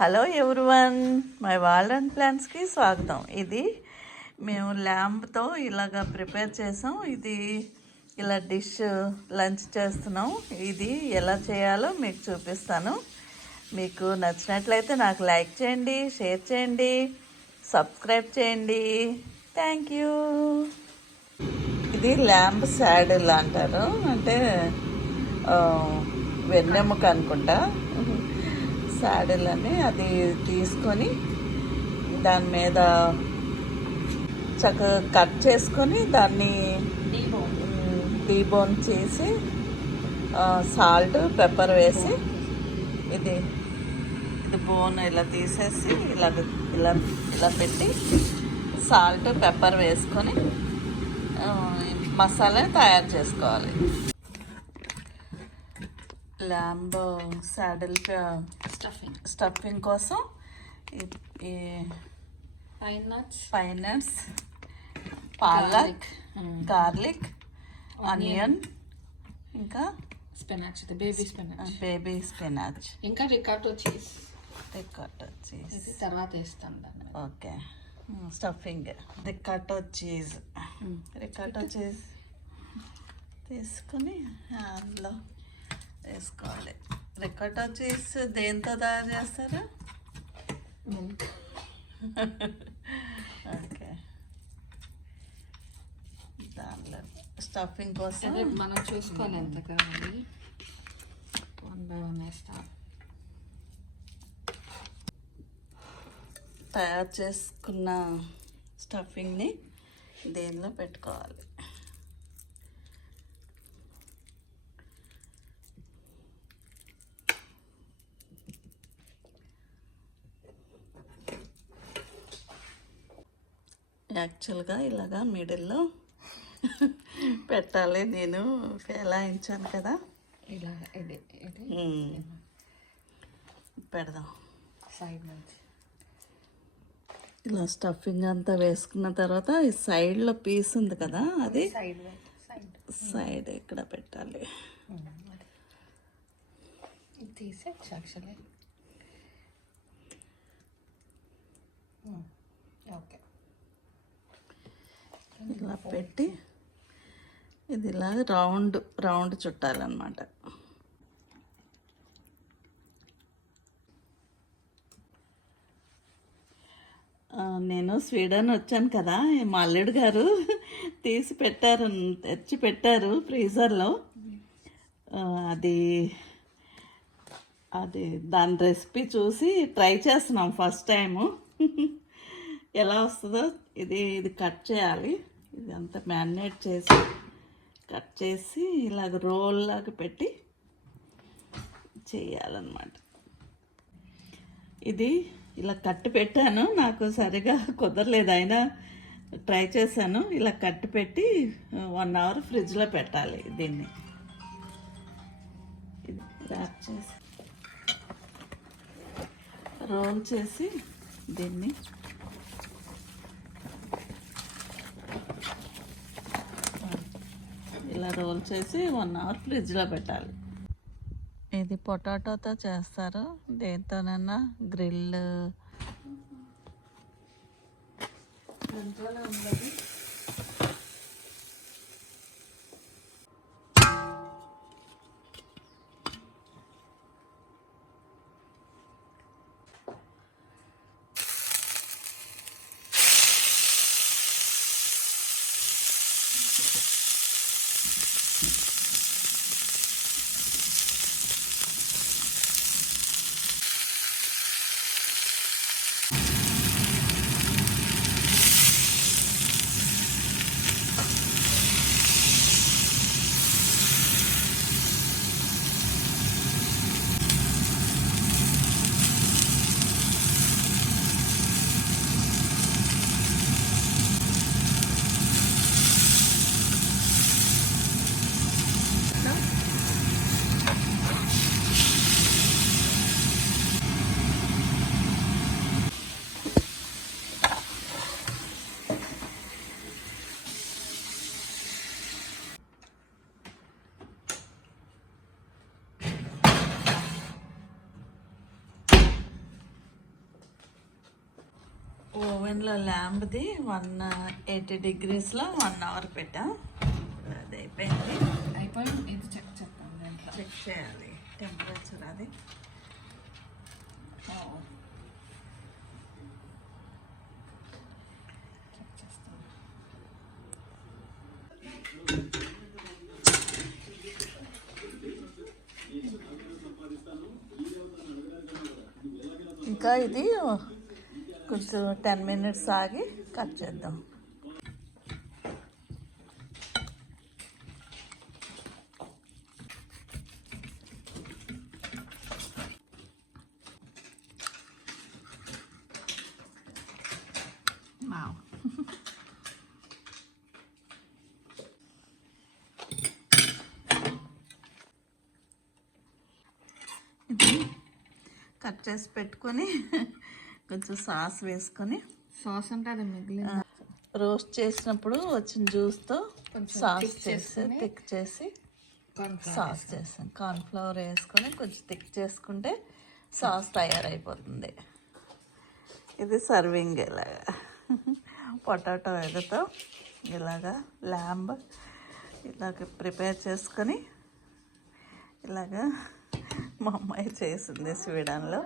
Hello everyone my world and ప్లాన్స్కి స్వాగతం. ఇది మేము ల్యాంబ్తో ఇలాగ ప్రిపేర్ చేసాం. ఇది ఇలా డిష్ లంచ్ చేస్తున్నాం. ఇది ఎలా చేయాలో మీకు చూపిస్తాను. మీకు నచ్చినట్లయితే నాకు లైక్ చేయండి షేర్ చేయండి సబ్స్క్రైబ్ చేయండి. Thank you. ఇది ల్యాంబ్ శాడిల్ అంటారు. అంటే వెన్నెముక అనుకుంటా. శాడిల్ అని అది తీసుకొని దాని మీద చక్కగా కట్ చేసుకొని దాన్ని డీబోన్. చేసి సాల్ట్ పెప్పర్ వేసి ఇది ఇది బోన్ ఇలా తీసేసి ఇలా ఇలా ఇలా పెట్టి సాల్ట్ పెప్పర్ వేసుకొని మసాలా తయారు చేసుకోవాలి. Lamb saddle stuffing. స్టఫింగ్ కోసం pine nuts palak garlic onion ఇంకా spinach baby spinach baby spinach ఇంకా రికార్డో చీజ్ రికాటో చీజ్ ఇది తర్వాత వేస్తాం దాన్ని. Okay. Stuffing ricotta cheese ricotta cheese తీసుకొని అందులో వేసుకోవాలి రికాటో చీజ్ దేంతో తయారు చేస్తారు? ఓకే దానిలో స్టఫింగ్ కోసం మనం చూసుకోవాలి ఎంత కావాలి. వన్ బై వన్ వేస్తాం. తయారు చేసుకున్న స్టఫింగ్ని దేనిలో పెట్టుకోవాలి? యాక్చువల్గా ఇలాగా మిడిల్లో పెట్టాలి. నేను ఫెలాయించాను కదా. ఇలా ఇది ఇది. పెడదాం. సైడ్ నుంచి. ఇలా స్టఫింగ్ అంతా వేసుకున్న తర్వాత ఈ సైడ్లో పీస్ ఉంది కదా అది. సైడ్ ఇక్కడ పెట్టాలి. యాక్చువల్లీ. ఓకే. ఇలా పెట్టి ఇది ఇలా రౌండ్ రౌండ్ చుట్టాలన్నమాట. నేను స్వీడన్ వచ్చాను కదా మా అల్లుడు గారు తీసి పెట్టారు తెచ్చి పెట్టారు ఫ్రీజర్లో. అది అది దాని రెసిపీ చూసి ట్రై చేస్తున్నాం ఫస్ట్ టైము. ఎలా వస్తుందో ఇది ఇది కట్ చేయాలి. ఇదంతా మ్యారినేట్ చేసి కట్ చేసి ఇలాగ రోల్ లాగా పెట్టి చేయాలన్నమాట. ఇది ఇలా కట్టి పెట్టాను. నాకు సరిగా కుదరలేదు. అయినా ట్రై చేశాను. ఇలా కట్టి పెట్టి వన్ అవర్ ఫ్రిడ్జ్లో పెట్టాలి దీన్ని. ర్యాప్ చేసి రోల్ చేసి దీన్ని ఇలా రోల్ చేసి వన్ అవర్ ఫ్రిడ్జ్లో పెట్టాలి. ఇది పొటాటోతో చేస్తారు. దేంతోనైనా గ్రిల్. Thank you. ఓవెన్లో ల్యాంబ్ది వన్ ఎయిటీ డిగ్రీస్లో వన్ అవర్ పెట్టాం. అది అయిపోయింది. అయిపోయి ఇది చెక్ దాంట్లో. చెక్ చేయాలి. టెంపరేచర్ అది. ఇంకా ఇది కొంచెం టెన్ మినిట్స్ ఆగి కట్ చేద్దాం Wow. ఇది కట్ చేసి పెట్టుకొని కొంచెం సాస్ వేసుకొని సాస్ అంటే అది మిగిలిన రోస్ట్ చేసినప్పుడు వచ్చిన జ్యూస్తో కొంచెం సాస్ చేసి థిక్ చేసి సాస్ చేసాం కార్న్ఫ్లవర్ వేసుకొని కొంచెం థిక్ చేసుకుంటే సాస్ తయారైపోతుంది. ఇది సర్వింగ్ ఇలాగా. పొటాటో ఎగతో ఇలాగా ల్యాంబ్ ఇలాగ ప్రిపేర్ చేసుకొని ఇలాగా మా అమ్మాయి చేసింది స్వీడన్లో.